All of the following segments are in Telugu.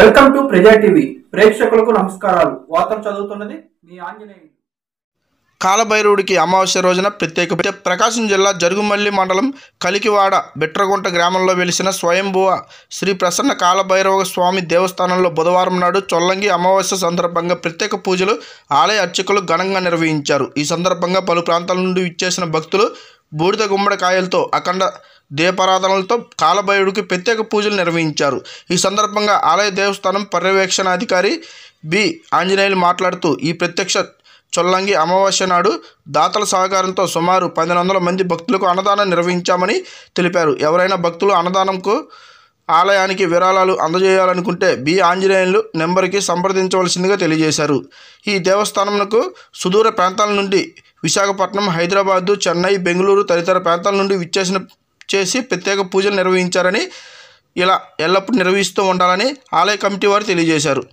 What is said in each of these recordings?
వెల్కమ్ టు ప్రజా టీవీ ప్రేక్షకులకు నమస్కారాలు. వార్తలు చదువుతున్నది మీ ఆంజనేయులు. కాలభైరవుడికి అమావాస్య రోజున ప్రత్యేక ప్రకాశం జిల్లా జరుగుమల్లి మండలం కలికివాడ బిట్రగుంట గ్రామంలో వెలిసిన స్వయంభువ శ్రీ ప్రసన్న కాలభైరవ స్వామి దేవస్థానంలో బుధవారం నాడు చొల్లంగి అమావాస్య సందర్భంగా ప్రత్యేక పూజలు ఆలయ అర్చకులు ఘనంగా నిర్వహించారు. ఈ సందర్భంగా పలు ప్రాంతాల నుండి విచ్చేసిన భక్తులు బూడిద గుమ్మడికాయలతో అఖండ దీపారాధనలతో కాలభైరవుడికి ప్రత్యేక పూజలు నిర్వహించారు. ఈ సందర్భంగా ఆలయ దేవస్థానం పర్యవేక్షణాధికారి బి ఆంజనేయులు మాట్లాడుతూ ఈ ప్రత్యక్ష చొల్లంగి అమావాస్య నాడు దాతల సహకారంతో సుమారు 1100 మంది భక్తులకు అన్నదానం నిర్వహించామని తెలిపారు. ఎవరైనా భక్తులు అన్నదానంకు ఆలయానికి విరాళాలు అందజేయాలనుకుంటే బి ఆంజనేయులు నెంబర్కి సంప్రదించవలసిందిగా తెలియజేశారు. ఈ దేవస్థానంకు సుదూర ప్రాంతాల నుండి విశాఖపట్నం, హైదరాబాదు, చెన్నై, బెంగళూరు తదితర ప్రాంతాల నుండి చేసి ప్రత్యేక పూజలు నిర్వహించారని, ఇలా ఎల్లప్పుడూ నిర్వహిస్తూ ఉండాలని ఆలయ కమిటీ వారు తెలియజేశారు.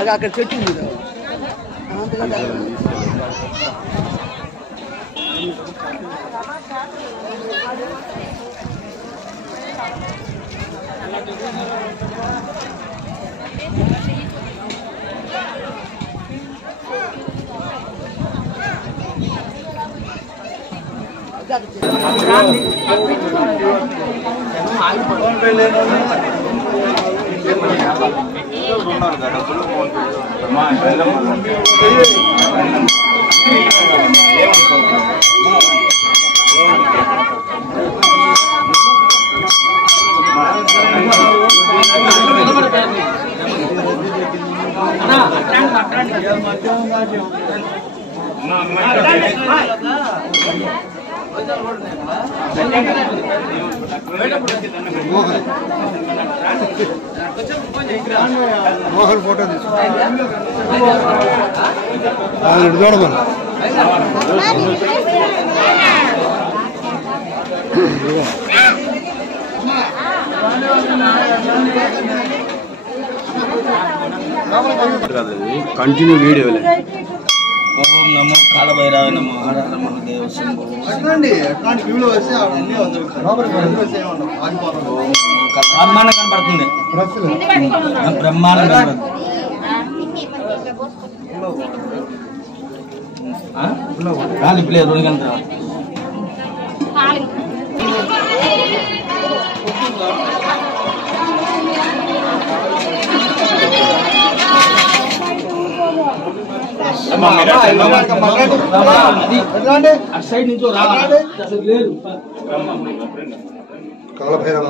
అది అక్కడ చెట్టు ఉంది. మోహన్ ఫోటో చూడమని కంటిన్యూ వీడియో ఓం నమో కాలభైరవాయ నమో హర హర మహాదేవ శంభో బ్రహ్మాండం కనబడుతుంది. బ్రహ్మాండం కనబడుతుంది. ఇప్పుడు 2 గంటల సైడ్ నుంచి కాలభైరవ